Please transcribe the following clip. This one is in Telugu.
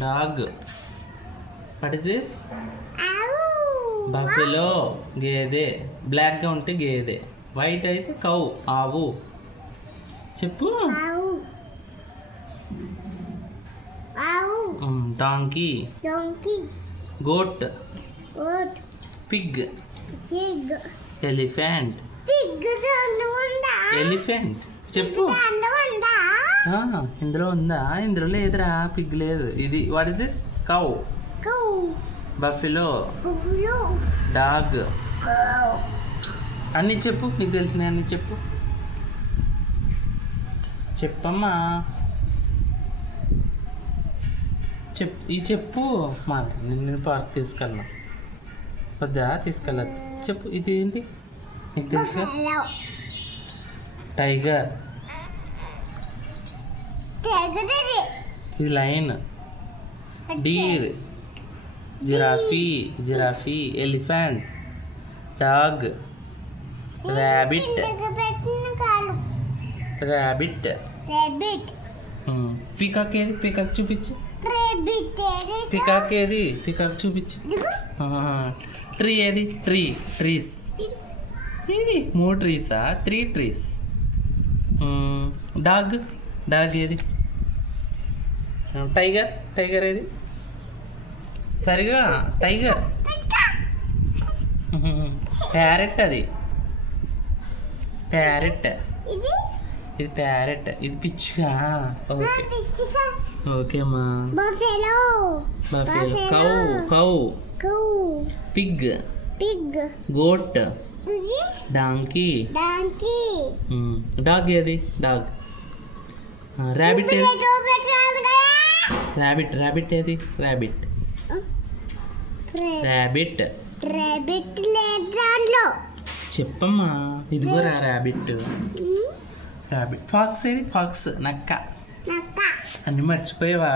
డాగ్. What is this? ఆవు. బఫెలో గేదె. బ్లాక్గా ఉంటే గేదె, వైట్ అయితే కౌ ఆవు. చెప్పు. ఆవు. ఆవు. Donkey. Donkey. Goat. Goat. Pig. Pig. Elephant. Pig దాంట్లో ఉందా? ఎలిఫెంట్. చెప్పు. దాంట్లో ఉందా? ఇందులో ఉందా? ఇందులో లేదురా, పిగ్ లేదు. ఇది what is this? Cow. Cow. Buffalo. బువ్వులు. డాగ్. కౌ. అన్నీ చెప్పు, నీకు తెలిసినవి అన్నీ చెప్పు. చెప్పమ్మా. చెప్పు మా నిన్ను పార్క్ తీసుకెళ్ళా. వద్దా? తీసుకెళ్ళదు. చెప్పు. ఇది ఏంటి నీకు తెలుసుగా? బఫెలో. టైగర్. తెగదది. ఇది lion. Deer. Giraffe. Elephant. Dog. Rabbit. ఇంటికి పెట్టిన కాలు. ర్యాబిట్. ర్యాబిట్. పీకాక్ ఏది? పీకాక్ చూపించు. ర్యాబిట్ ఏది? పీకాక్ ఏది? పీకాక్ చూపించు. ఇదిగో. ట్రీ ఏది? ట్రీస్. ఇది 3 ట్రీసా? 3 ట్రీస్. డాగ్ ఏది? టైగర్ ఏది? సరిగా టైగర్. ప్యారెట్. అది ప్యారెట్. ఇది ఇది ప్యారెట్. ఇది పిచ్చుగా. ఓకే పిచ్చిగా. ఓకే అమ్మా. Buffalo. Cow. Cow. Pig. Goat. ఇది డాంకీ. డాంకీ. డాగ్ ఏది? డాగ్. ర్యాబిట్ ఏది? ర్యాబిట్ ఏది? ర్యాబిట్ లేదు దాంట్లో. చెప్పమ్మా. ఇదిగోరా ర్యాబిట్. ఫాక్స్ ఏది? ఫాక్స్. నక్క. నక్క. అన్ని మర్చిపోయావా?